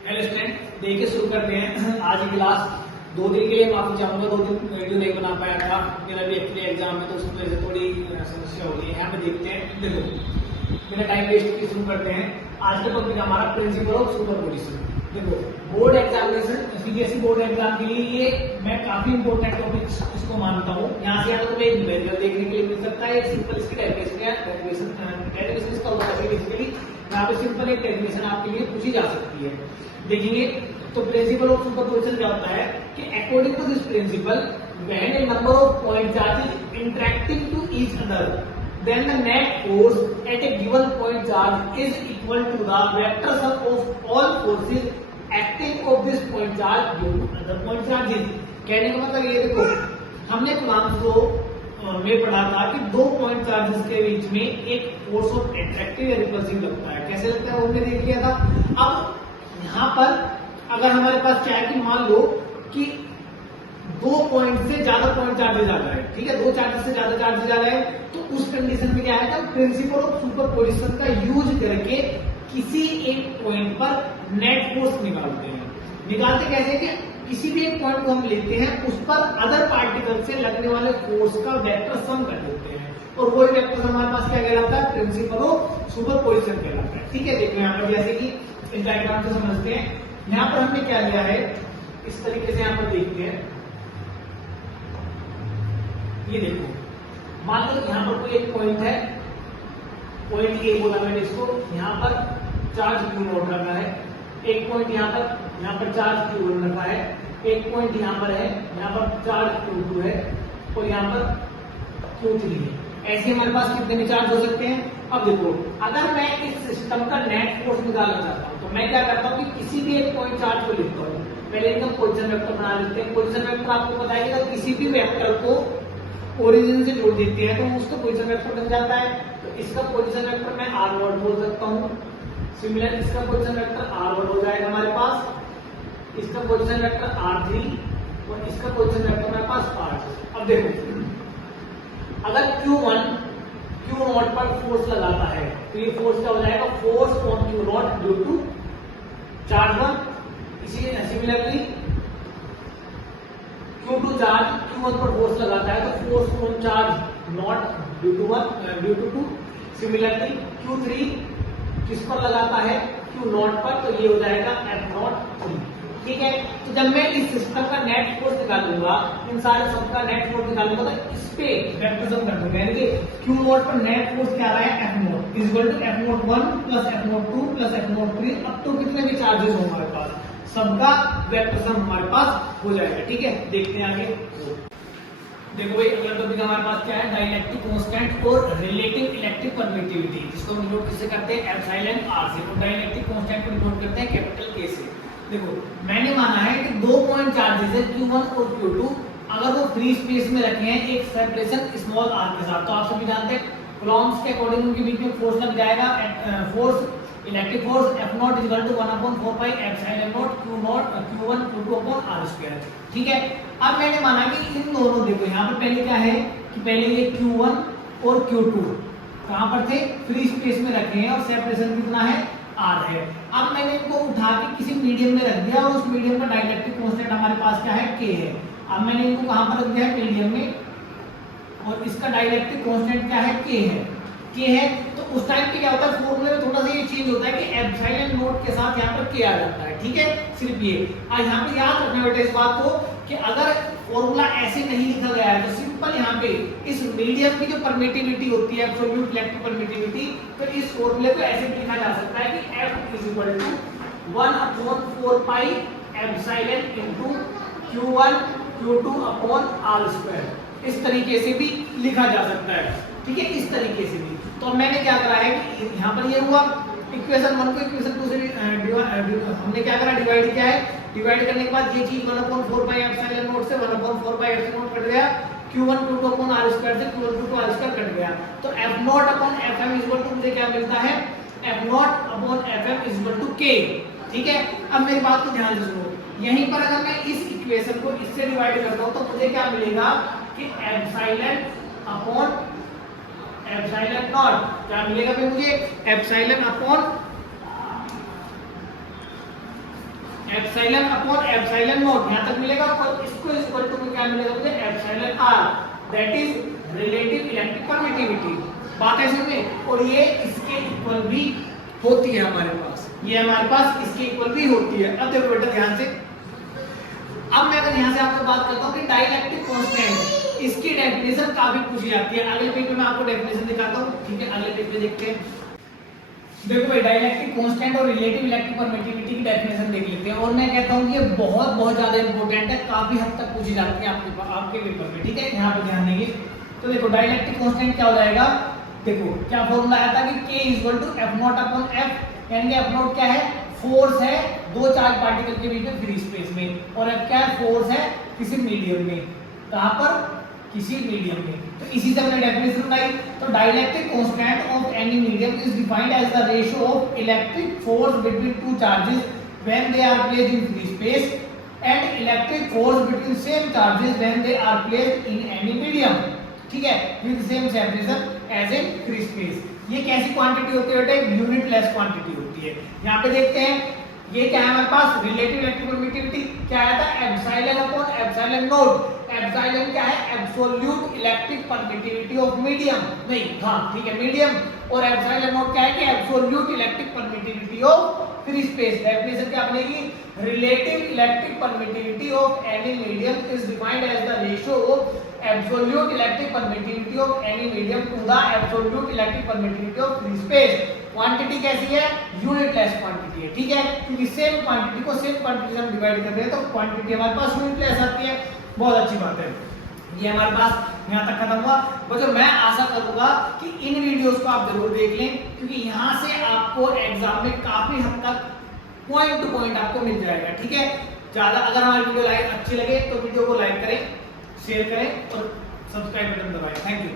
Hello student, देखिए शुरू करते हैं आज की क्लास। 2 दिन के लिए माफी चाहूंगा, 2 दिन वीडियो नहीं बना पाया था। मेरा भी एक्चुअली एग्जाम में तो उसकी वजह से थोड़ी समस्या हो गई है। यहाँ पे देखते हैं, देखो बिना टाइम वेस्ट किए शुरू करते हैं। आज का टॉपिक हमारा प्रिंसिपल ऑफ सुपरपोजिशन। देखो board examination, CBSE board exam के लिए ये मैं काफी इंपॉर्टेंट टॉपिक इसको मानता हूँ। यहाँ से आपको एक मेजर देखने के लिए मिल सकता है, एक सिंपल इसकी डेरिवेशन इसका होता है। बेसिकली यहाँ पे सिंपल एक डेफिनेशन आपके लिए पूछी जा सकती है। देखेंगे तो प्रिंसिपल ऑफ सुपरपोजिशन क्या होता है कि according to this principle when a number of point charge interacting to each other then the net force at a given point charge is equal to the vector sum of all forces acting of this point charge due to other point charges। कहने का मतलब ये देखो, हमने Coulomb's law में पढ़ा था कि 2 पॉइंट चार्जेस के बीच में एक फोर्स ऑफ अट्रैक्टिव या रिपल्सिव लगता है। कैसे लगता है वो हमने देख लिया था। अब यहाँ पर अगर हमारे पास क्या है कि मान लो कि 2 पॉइंट से ज्यादा पॉइंट चार्जेज आ रहा है, ठीक है, 2 चार्जेस से ज्यादा चार्जेज आ रहा है, तो उस कंडीशन में क्या है कि प्रिंसिपल ऑफ सुपरपोजिशन का यूज करके किसी एक पॉइंट पर नेट फोर्स निकालते हैं। निकालते कैसे कि किसी भी एक पॉइंट को हम लेते हैं, उस पर अदर पार्टिकल से लगने वाले फोर्स का वेक्टर सम कर देते हैं, और वही वेक्टर हमारे पास क्या कहलाता है, प्रिंसिपल ऑफ सुपरपोजिशन कहलाता है। ठीक है, देखो यहाँ पर जैसे कि इस डायग्राम से समझते हैं। यहाँ पर हमने क्या लिया है, इस तरीके से यहाँ पर देखते हैं। ये देखो, मान लो यहाँ पर कोई एक पॉइंट है, पॉइंट ए बोला मैंने इसको। यहाँ पर चार्ज Q0 रखा है, एक पॉइंट यहाँ पर चार्ज Q1 रखा है, एक पॉइंट यहाँ पर है, यहाँ पर चार्ज Q2 है, और यहाँ पर Q3 है। ऐसे हमारे पास कितने भी चार्ज हो सकते हैं। अब देखो, अगर मैं इस सिस्टम का नेट फोर्स निकालना चाहता हूँ तो मैं क्या करता हूँ कि किसी भी एक पॉइंट चार्ज को लिखता हूँ। पहले इनका पोजिशन वेक्टर बना लेते हैं। पोजिशन वेक्टर आपको पता है कि अगर किसी भी वेक्टर को ओरिजिन से जोड़ देते हैं तो उसका पोजीशन वेक्टर बन जाता है। तो इसका पोजीशन वेक्टर मैं R0 बोल सकता हूँ। सिमिलर इसका पोजीशन वेक्टर R1 हो जाएगा हमारे पास, इसका पोजीशन वेक्टर R3 और इसका पोजीशन वेक्टर हमारे पास R4। अब देखो, अगर Q0 पर फोर्स लगाता है तो ये फोर्स क्या हो जाएगा, force on Q0 due to charge 1। इसी सिमिलरली Q2 चार्ज Q1 पर फोर्स लगाता है तो force on charge not due to 2। Similarly Q3 किस पर लगाता है, Q0 पर, तो ये हो जाएगा F0 3। ठीक है, तो जब मैं इस सिस्टम का नेट फोर्स निकालूंगा, इन सारे सब का नेट फोर्स निकालूंगा, तो इस पे वेक्टर सम कर दूंगा। यानी कि Q0 पर नेट फोर्स क्या आ रहा है, F0 equal to F01 plus F02 plus F03। अब तो कितने भी चार्जेस हो हमारे पास, सबका वेक्टर सम हमारे पास हो जाएगा। ठीक है, देखते हैं आगे। देखो भाई, अगला टॉपिक हमारे पास क्या है, डाइलेक्ट्रिक कांस्टेंट और रिलेटिव इलेक्ट्रिक परमिटिविटी, जिसको हम नोट किससे करते हैं, एप्सिलॉन R से। तो डाइलेक्ट्रिक कांस्टेंट को नोट करते हैं कैपिटल K से। देखो, मैंने माना है कि 2 पॉइंट चार्जेस है Q1 और Q2, अगर वो फ्री स्पेस में रखे हैं एक सेपरेशन स्मॉल r के साथ, तो आप सभी जानते हैं कूलॉम्स के अकॉर्डिंग उनके बीच में फोर्स लग जाएगा। Force electric force F0 equal to 1/4 pi epsilon naught Q1 Q2 r²। ठीक है, अब मैंने माना कि इन दोनों, देखो यहाँ पर पहले क्या है कि पहले ये Q1 और Q2 कहां पर थे, फ्री स्पेस में रखे हैं और सेपरेशन कितना है, R है। अब मैंने इनको उठा के किसी मीडियम में रख दिया और उस मीडियम का डाइलेक्ट्रिक कांस्टेंट हमारे पास क्या है, K है। अब मैंने इनको कहां पर रख दिया है, मीडियम में, और इसका डाइलेक्ट्रिक कांस्टेंट क्या है, K है। तो उस टाइम पे क्या होता है, फॉर्मूले में थोड़ा सा ये चेंज होता है कि एप्सिलॉन नॉट के साथ यहाँ पर K आ जाता है। ठीक है, सिर्फ ये यहाँ पे याद रखना बेटा इस बात को कि अगर फॉर्मूला ऐसे नहीं लिखा गया है तो सिंपल यहाँ पे इस मीडियम की जो परमिटिविटी होती है, एब्सोल्यूट इलेक्ट्रिक परमिटिविटी, तो इस फॉर्मूले को ऐसे लिखा जा सकता है कि F is equal to 1/4 pi epsilon into Q1 Q2 upon R²। इस तरीके से भी लिखा जा सकता है। ठीक है, इस तरीके से भी। तो मैंने क्या करा है कि यहाँ पर ये हुआ, इक्वेशन 1 को इक्वेशन 2 से हमने क्या करा, डिवाइड किया है। डिवाइड करने के बाद ये चीज 1/4 पाई एप्सिलॉन नॉट से 1/4 पाई एप्सिलॉन नॉट कट गया, Q1 Q2 अपॉन R² से Q1 Q2 R² कट गया। तो F0 upon Fm equal to मुझे क्या मिलता है, F0 upon Fm equal to K। ठीक है, अब मेरी बात को ध्यान से सुनो, यहीं पर अगर मैं इस इक्वेशन को इससे डिवाइड करता हूं तो मुझे क्या मिलेगा कि एप्सिलॉन अपॉन एप्सिलॉन नॉट क्या मिलेगा, फिर मुझे epsilon upon epsilon upon epsilon not, यहां तक मिलेगा, और इसको इक्वल टू क्या मिलेगा मुझे, epsilon R, that is relative electric permittivity. बात है समझे, और ये इसके इक्वल भी होती है हमारे पास, ये हमारे पास इसके इक्वल भी होती है। अब देखो बेटा ध्यान से, अब मैं अगर यहां से आपको बात करता हूं कि डाइलेक्ट्रिक कांस्टेंट, इसकी डेफिनेशन काफी पूछी जाती है। अगले पेज में मैं आपको डेफिनेशन दिखाता हूं, ठीक है, अगले पेज पे देखते हैं। देखो भाई डाइलेक्ट्रिक कांस्टेंट और रिलेटिव इलेक्ट्रिक परमिटिविटी की डेफिनेशन देख लेते हैं, और मैं कहता हूं कि ये बहुत ज्यादा इंपॉर्टेंट है, काफी हद तक पूछी जाती है आपके पेपर में, ठीक है, यहां पे ध्यान देंगे। तो देखो डाइलेक्ट्रिक कांस्टेंट क्या हो जाएगा, देखो क्या फॉर्मूला आया था कि K = F0 अपॉन F, यानी कि F0 क्या है, फोर्स है दो चार्ज पार्टिकल के बीच में फ्री स्पेस में, और F क्या है, फोर्स है किसी मीडियम में, कहां पर, किसी मीडियम में। तो इसी से हमने डेफिनेशन बनाई। तो dielectric constant of any medium is defined as the ratio of electric force between two charges when they are placed in free space and electric force between same charges when they are placed in any medium, ठीक है, with same separation as in free space. ये कैसी quantity होती है बेटा, unitless quantity होती है। यहाँ पे देखते हैं ये क्या है हमारे पास, रिलेटिव इलेक्ट्रिक परमिटिविटी क्या आया था, epsilon upon epsilon not. Epsilon क्या है, absolute electric permittivity of medium, नहीं हाँ ठीक है मीडियम, और एप्सिलॉन नॉट क्या है कि absolute electric permittivity of free space. Definition क्या बनेगी, relative electric permittivity of any medium is defined as the ratio of absolute electric permittivity of any medium to the absolute electric permittivity of free space। Quantity कैसी है, unitless quantity है, ठीक है, क्योंकि same quantity को same quantity से हम divide कर रहे हैं, तो क्वांटिटी हमारे पास यूनिटलेस आती है। बहुत अच्छी बात है, ये हमारे पास यहाँ तक खत्म हुआ। बच्चों मैं आशा करूंगा कि इन वीडियोस को आप जरूर देख लें, क्योंकि यहाँ से आपको एग्जाम में काफी हद तक पॉइंट टू पॉइंट आपको मिल जाएगा, ठीक है। ज्यादा अगर हमारी वीडियो अच्छी लगे तो वीडियो को लाइक करें, शेयर करें और सब्सक्राइब बटन दबाएं। Thank you.